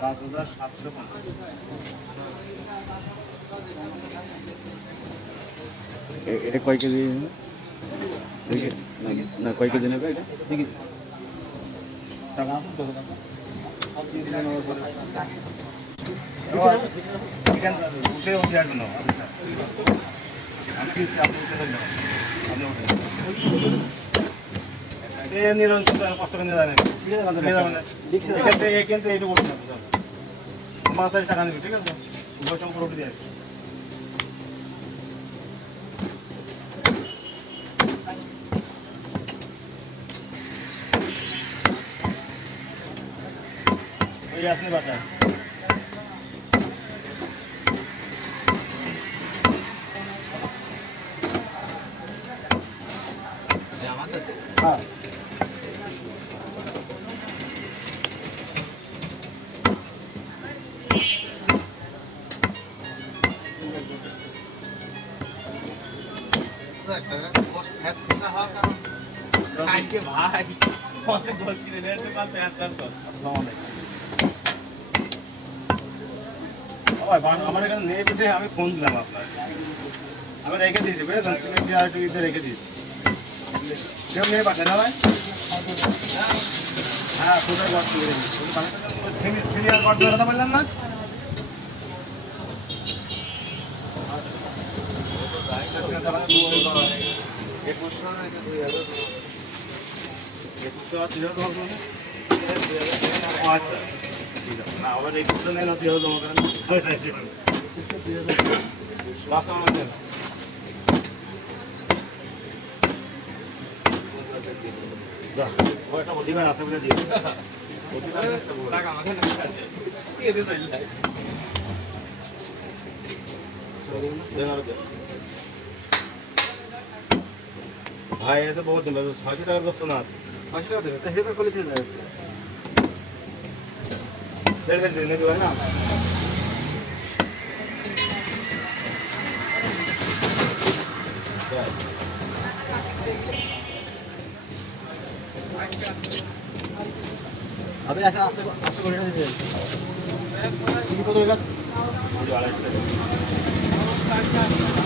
5,750। এটা কয় কেজি না কয় কেজি নেবে এটা টাকা আছে তো টাকা উঠে উঠে আসবেন আমি দিচ্ছি আপনি উঠে যাবেন আপনি নিরঞ্জন কষ্ট করে নিয়ে যাবেন কিন্তু এইটুকু উঠে যাবে মাছ টাকা নেবে ঠিক আছে উভয় সম্পর্ক উঠে দিয়ে আসলে বাচ্চা হ্যাঁ ভাই অনেক গোস কিনে নেট পাতে আসসালামু আলাইকুম আমার এখানে নেই বলে আমি ফোন দিলাম আপনার আমি রেখে দিয়েছি বুঝেছেন সিমেন্ট আর টুইতে রেখে দিয়েছি কেউ নেই পাঠে না ভাই হ্যাঁ ফুটের গর্ত করে সিনিয়র গর্তের কথা বললেন না আচ্ছা ঠিক আছে না আবার 21 নেই না 2000 জমা করেন লাস্ট আমার দেন যা ওটা অধিকার আছে বলে দিয়ে টাকা আমাকে না দিয়ে দে চাইলে ভাই ऐसे बहुत दिन 600 টাকার কষ্ট না 600 টাকা দেবে তাহলে করে দিয়ে যাবে দেড় দিন দিনে দিও না अबे ऐसा आस्ते आस्ते করে দিতে কি কত হইবা 250